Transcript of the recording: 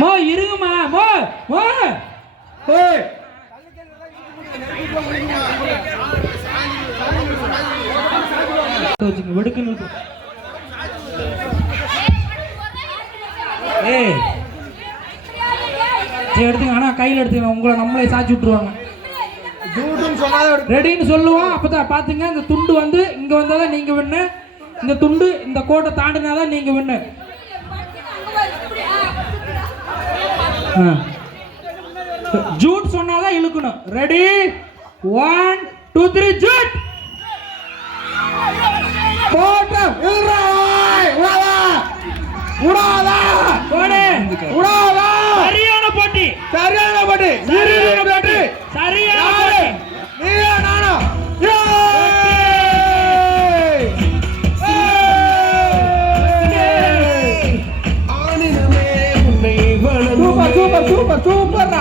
மோ இருங்கம்மா. மோ மோ. ஓய் வச்சுங்க ஏய் சரி எடுத்துங்க. ஆனால் கையில் எடுத்துங்க. உங்களை நம்மளே சாச்சி விட்ருவாங்க ரெடின்னு சொல்லுவோம். அப்போ தான் பார்த்துங்க. இந்த துண்டு வந்து இங்கே வந்தால் தான் நீங்கள் வின்னு. இந்த துண்டு இந்த கோட்டை தாண்டினாதான் நீங்க நீங்கள் வின்னு. ஜூட் சொன்னாதான் இழுக்கணும். ரெடி ஒன் டூ த்ரீ ஜூட்! ஓய் உடாதா உடாதா போட்டி சரியான பாட்டு. சரியான பாட்டு. Super super